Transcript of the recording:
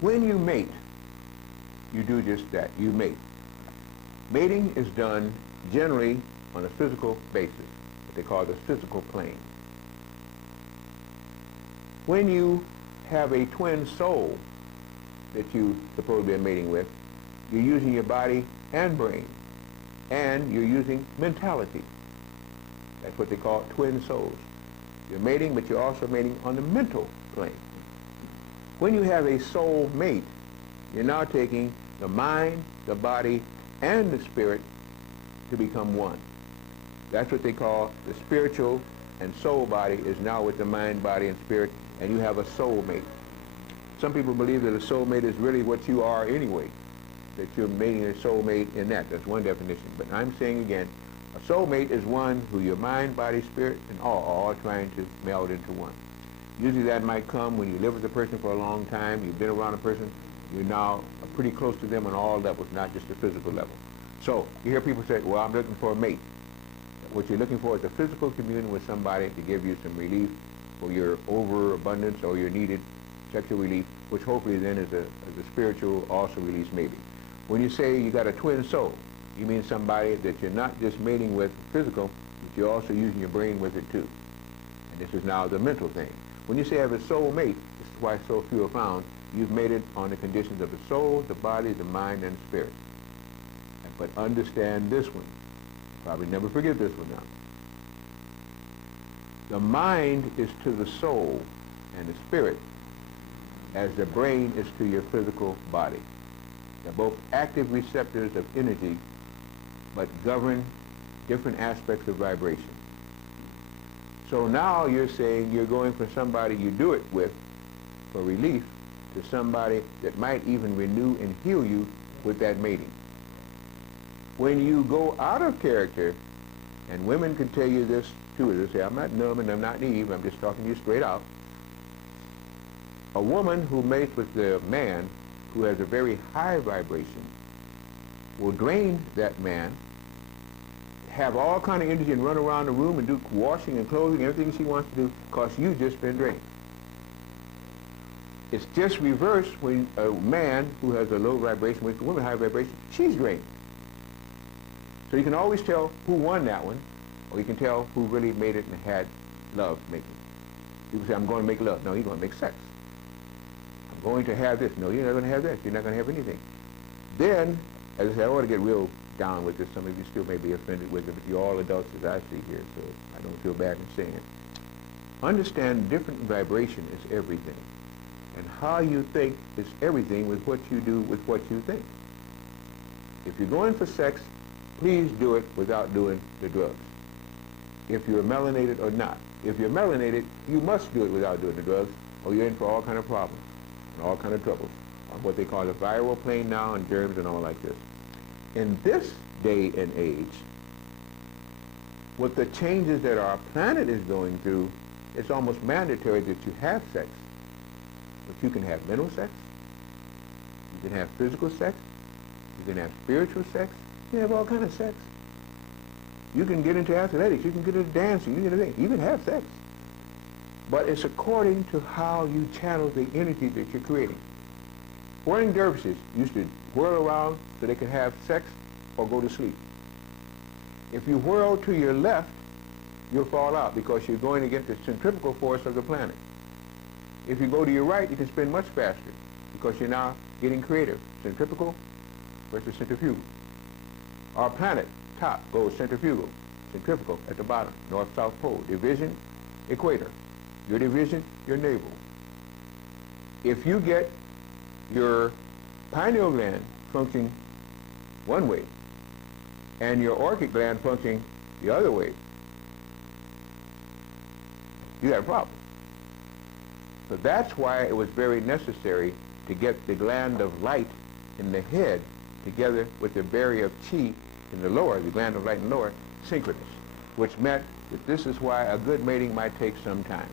When you mate, you do just that. You mate. Mating is done generally on a physical basis, what they call the physical plane. When you have a twin soul that you supposedly are mating with, you're using your body and brain, and you're using mentality. That's what they call twin souls. You're mating, but you're also mating on the mental plane. When you have a soul mate, you're now taking the mind, the body, and the spirit to become one. That's what they call the spiritual and soul body is now with the mind, body, and spirit, and you have a soul mate. Some people believe that a soul mate is really what you are anyway, that you're mating a soul mate in that. That's one definition. But I'm saying again, a soul mate is one who your mind, body, spirit, and all are trying to meld into one. Usually that might come when you live with a person for a long time, you've been around a person, you're now pretty close to them on all levels, not just the physical level. So you hear people say, well, I'm looking for a mate. What you're looking for is a physical communion with somebody to give you some relief for your overabundance or your needed sexual relief, which hopefully then is a spiritual also release maybe. When you say you got a twin soul, you mean somebody that you're not just mating with physical, but you're also using your brain with it too. And this is now the mental thing. When you say I have a soul mate, this is why so few are found, you've mated on the conditions of the soul, the body, the mind, and the spirit. But understand this one. Probably never forget this one now. The mind is to the soul and the spirit as the brain is to your physical body. They're both active receptors of energy, but govern different aspects of vibration. So now you're saying you're going from somebody you do it with for relief to somebody that might even renew and heal you with that mating. When you go out of character, and women can tell you this too, they say, I'm not numb and I'm not naive, I'm just talking to you straight out. A woman who mates with the man who has a very high vibration will drain that man, have all kind of energy and run around the room and do washing and clothing, everything she wants to do, because you've just been drained. It's just reversed when a man who has a low vibration with a woman high vibration, she's drained. So you can always tell who won that one, or you can tell who really made it and had love making. People say, I'm going to make love. No, you're going to make sex. I'm going to have this. No, you're not going to have that. You're not going to have anything. Then, as I said, I want to get real down with this. Some of you still may be offended with it, but you're all adults as I see here, so I don't feel bad in saying it. Understand different vibration is everything. And how you think is everything with what you do with what you think. If you're going for sex, please do it without doing the drugs. If you're melanated or not. If you're melanated, you must do it without doing the drugs, or you're in for all kind of problems and all kind of troubles on what they call the viral plane now and germs and all like this. In this day and age, with the changes that our planet is going through, it's almost mandatory that you have sex. But you can have mental sex, you can have physical sex, you can have spiritual sex, you can have all kind of sex. You can get into athletics, you can get into dancing, you can have sex. But it's according to how you channel the energy that you're creating. Whirling dervishes used to whirl around so they could have sex or go to sleep. If you whirl to your left, you'll fall out because you're going against the centrifugal force of the planet. If you go to your right, you can spin much faster because you're now getting creative. Centrifugal versus centrifugal. Our planet, top, goes centrifugal, centrifugal at the bottom, north-south pole. Division, equator. Your division, your navel. If you get your pineal gland functioning one way and your orchid gland functioning the other way, you have a problem. So that's why it was very necessary to get the gland of light in the head together with the barrier of chi in the lower, the gland of light in the lower, synchronous, which meant that this is why a good mating might take some time.